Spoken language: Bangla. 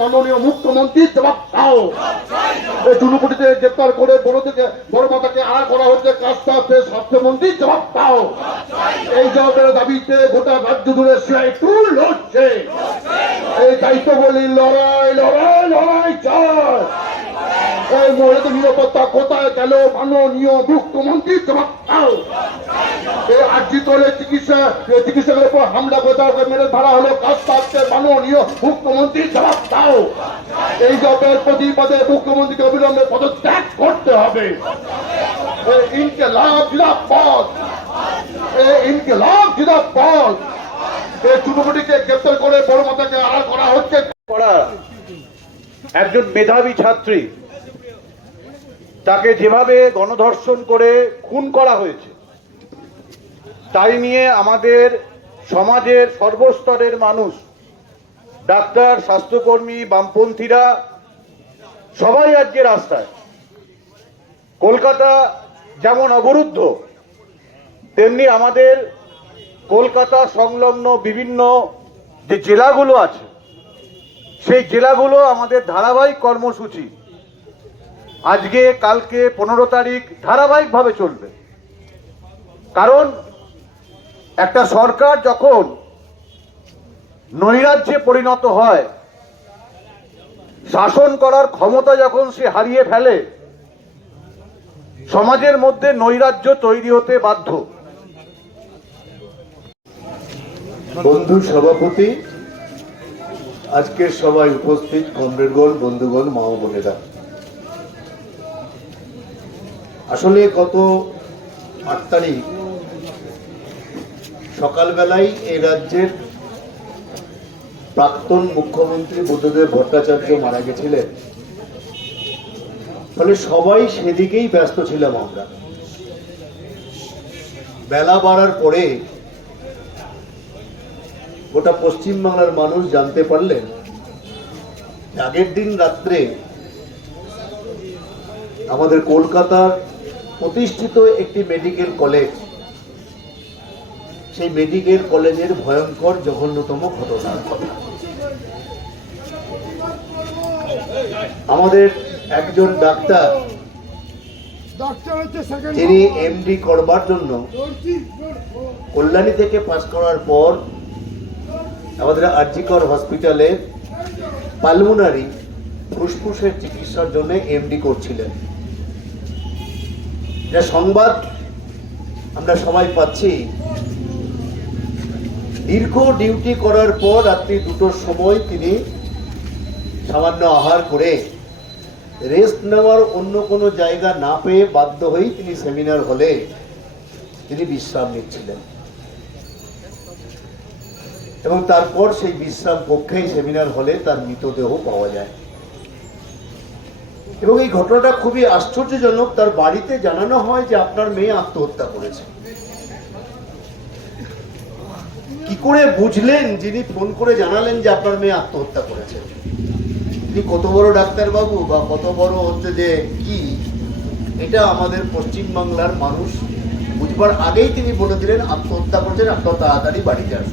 মাননীয় মুখ্যমন্ত্রী জবাব দাও। এই চুনুপুটিতে গ্রেপ্তার করে বড় থেকে বড় মাতাকে আড়া করা হচ্ছে কাজটা হচ্ছে স্বাস্থ্যমন্ত্রী জবাব দাও। এই জবাবের দাবিতে গোটা রাজ্য জুড়ে সিআই টু লড়ছে। এই দায়িত্ব বলি লড়াই লড়াই লড়াই চাই এই মহিলাদের নিরাপত্তা কোথায় গেল? মাননীয় মুখ্যমন্ত্রী জবাব দাও এই আর্জি করে চিকিৎসা চিকিৎসকের উপর হামলা তাকে মেরে ধরা হলো, কাজ পাচ্ছে মাননীয় মুখ্যমন্ত্রী জবাব দাও এই জবের প্রতিবাদে মুখ্যমন্ত্রীকে অবিলম্বে পদত্যাগ করতে হবে। ইনকেলাব জিরাপদ এই ইনকেলাব জিরাপদ এই চুনুপুটিকে গ্রেপ্তার করে বড় মাতাকে আড়াল করা হচ্ছে। করা। একজন মেধাবী ছাত্রী তাকে যেভাবে গণধর্ষণ করে খুন করা হয়েছে, তাই নিয়ে আমাদের সমাজের সর্বস্তরের মানুষ, ডাক্তার, স্বাস্থ্যকর্মী, বামপন্থীরা, সবাই আজকে রাস্তায়। কলকাতা যেমন অবরুদ্ধ, তেমনি আমাদের কলকাতা সংলগ্ন বিভিন্ন যে জেলাগুলো আছে, সেই জেলাগুলো আমাদের ধারাবাহিক কর্মসূচি আজকে, কালকে পনেরো তারিখ ধারাবাহিকভাবে চলবে। কারণ একটা সরকার যখন নৈরাজ্যে পরিণত হয়, শাসন করার ক্ষমতা যখন সে হারিয়ে ফেলে, সমাজের মধ্যে নৈরাজ্য তৈরি হতে বাধ্য। বন্ধু সভাপতি আজকের সবাই উপস্থিত কমরেডগণ বন্ধুগণ, মা বোনেরা। আসলে গত আট তারিখ সকালবেলায় এই রাজ্যের প্রাক্তন মুখ্যমন্ত্রী বুদ্ধদেব ভট্টাচার্য মারা গেছিলেন। ফলে সবাই সেদিকেই ব্যস্ত ছিলাম আমরা। বেলা বাড়ার পরে গোটা পশ্চিমবাংলার মানুষ জানতে পারলেন, আগের দিন রাত্রে আমাদের কলকাতার প্রতিষ্ঠিত একটি মেডিকেল কলেজ সেই মেডিকেল কলেজের ভয়ঙ্কর জঘন্যতম ঘটনার কথা আমাদের একজন ডাক্তার তিনি এমডি করবার জন্য কল্যাণী থেকে পাস করার পর আমাদের আরজিকর হসপিটালে পালমোনারি ফুসফুসের চিকিৎসার জন্য এমডি করছিলেন। যা সংবাদ আমরা সবাই পাচ্ছি। দীর্ঘ ডিউটি করার পর রাত্রি দুটোর সময় তিনি সামান্য আহার করে রেস্ট নেওয়ার অন্য কোনো জায়গা না পেয়ে বাধ্য হয়েই তিনি সেমিনার হলে তিনি বিশ্রাম নিচ্ছিলেন। এবং তারপর সেই বিশ্রাম কক্ষেই সেমিনার হলে তার মৃতদেহ পাওয়া যায়। এবং এই ঘটনাটা খুবই আশ্চর্যজনক, তার বাড়িতে জানানো হয় যে আপনার মেয়ে আত্মহত্যা করেছে। কি করে বুঝলেন যিনি ফোন করে জানালেন যে আপনার মেয়ে আত্মহত্যা করেছে? তিনি কত বড় ডাক্তার বাবু বা কত বড় হচ্ছে যে কি? এটা আমাদের পশ্চিম বাংলার মানুষ বুঝবার আগেই তিনি বলে দিলেন, আত্মহত্যা করেছেন, আপনার তাড়াতাড়ি বাড়ি যান।